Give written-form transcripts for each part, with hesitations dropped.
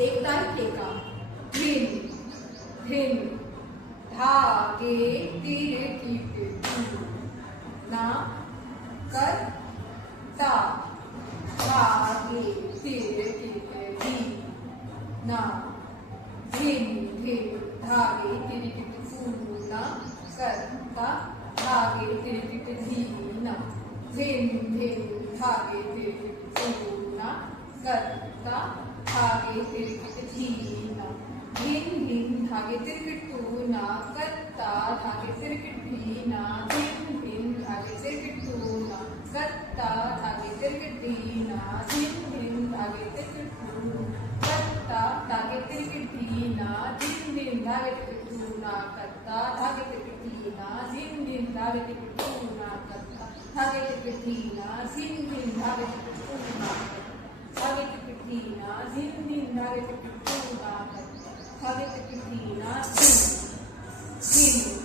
एक ताल ठेका धिन धिन धागे तीर कीट ना कर ता धागे तीर कीट धी ना धिन धिन धागे तीर कीट ना कर ता धागे तीर कीट धी ना धिन धिन धागे तीर कीट ना कर ता धागे तिरकिट धीना धिन धिन धागे तिरकिट टूना करता धागे तिरकिट धीना धिन धिन धागे तिरकिट टूना करता धागे तिरकिट धीना धिन धिन धागे तिरकिट टूना करता धागे तिरकिट धीना धिन धिन धागे तिरकिट टूना करता धागे तिरकिट धीना धिन धिन धागे तिरकिट टूना करता धागे तिरकिट धीना धिन धिन धागे तिरकिट टूना धागे तिरकिट धीना धिन धिन धागे तिरकिट टूना करता धागे तिरकिट धीना धिन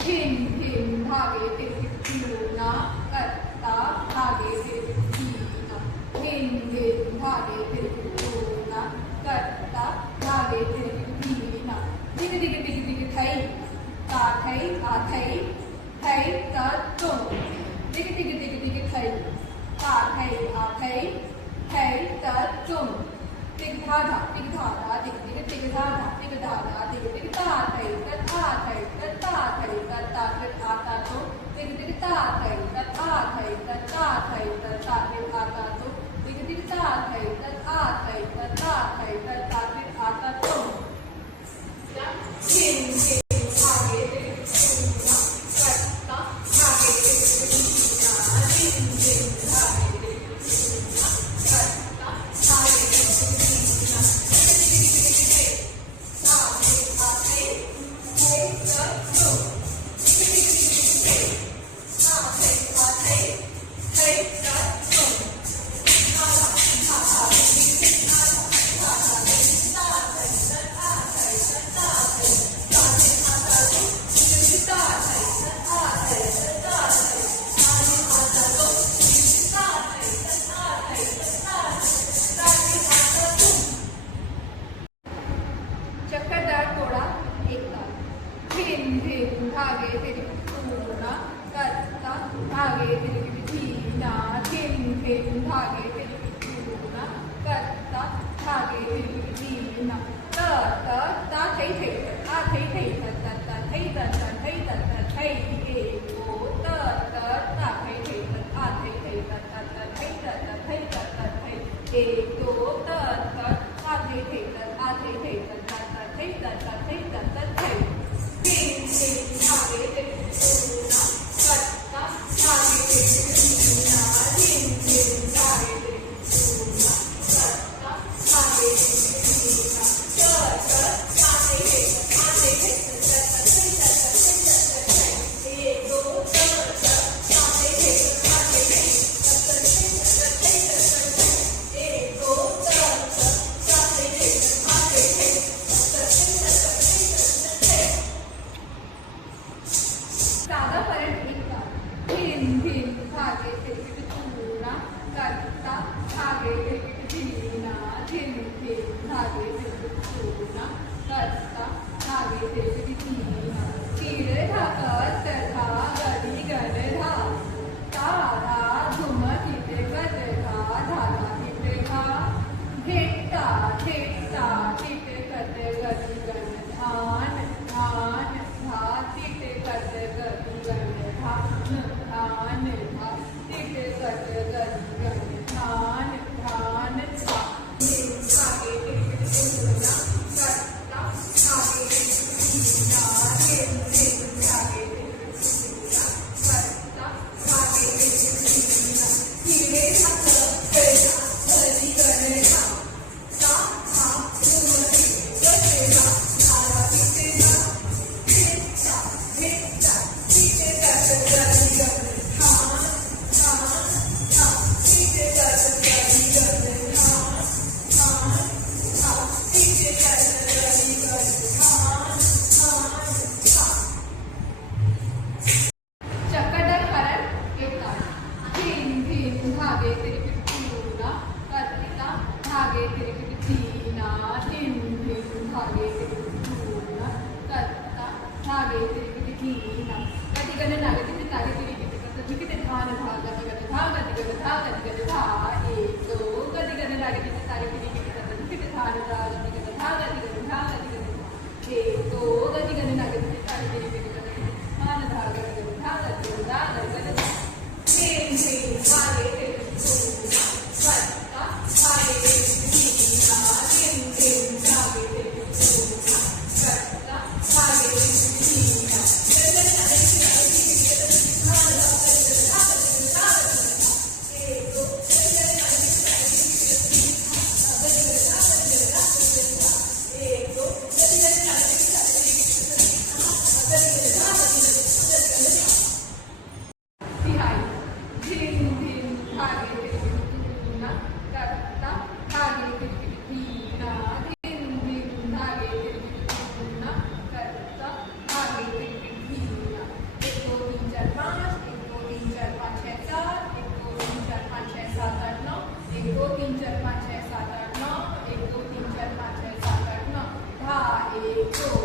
धिन धिन धागे तीर कीट ना करता धागे तिरकिट ना धिन धिन धागे तिरकिट टूना करता धागे तिरकिट ना धागे तिरकिट टूना करता धागे तिरिकिट धीना थिन थिन धागे तिरिकिट धूना करता धागे तिरिकिट धीना त ता थै थै आ थै थै त थै त थै ए ओ त ता थै थै त आ थै थै त थै त थै ए दो त आ थै थै त आ थै थै त थै त थै थिन थिन धागे तिरिकिट धूना करता धागे तिरिकिट धीना थिन थिन धागे तिरिकिट धूना करता धागे साधा पर्यंत एकदा थिन थिन धागे तिरिकिट धूना करता धागे तिरिकिट धीना थिन थिन धागे तिरिकिट धूना करता धागे तिरिकिट धीना तीर धाकत धा गडी गड धा ता धा धुम तिथे गद धा धागा तिथे घा घेता घेता तिथे गद गडी गड धान धान धा तिथे गद गडी गड धान धान धा तिथे गद गडी गड धान धान धा धागे तिरिकिट धूना करता धागे तिरिकिट धीना थिन थिन धागे तिरिकिट धूना करता धागे तिरिकिट धीना तिरे हात पेरा गडी गड धा ता धा धुम तिथे गड धा धागा तिथे घा घेता घेता तिथे गद गडी गड धान धान धा तिथे गद गडी गड धान धान धा तिथे गद गडी गड धान धान धा चक्करदार एकदा थिन थिन धागे तिरिकिट धूना करता धागे तिरिकिट धीना थिन थिन धागे तिरिकिट धूना करता धागे तिरिकिट धीना गदी गद नागे तिथे धागे तिरिकिट करता तिकिट धान धा गदी गद धा गदी गद धा गदी गद धा एक दो गदी गद नागे तिथे धागे तिरिकिट करता तिकिट धान धा गदी गद धा गदी गद धा गदी गद धा एक दो गदी गद नागे तिथे धागे तिरिकिट करता धान धा गदी गद धा गदी गद धा गदी गद धा थिन थिन धागे तिरिकिट धूना करता धागे तिरिकिट धीना थिन थिन धागे तिरिकिट धूना करता धागे तिरिकिट धीना एक दो एक दो तिहाई थिन थिन धागे तिरिकिट धूना करता धागे तिरिकिट धीना थिन थिन धागे तिरिकिट धूना करता धागे तिरिकिट धीना एक दो तीन चार पाँच एक दो तीन चार पाँच छः सात एक दो तीन चार पाँच छः सात आठ नौ एक दो तीन चार पाँच छः सात आठ नौ एक दो तीन चार पाँच छः सात आठ नौ धा एक दो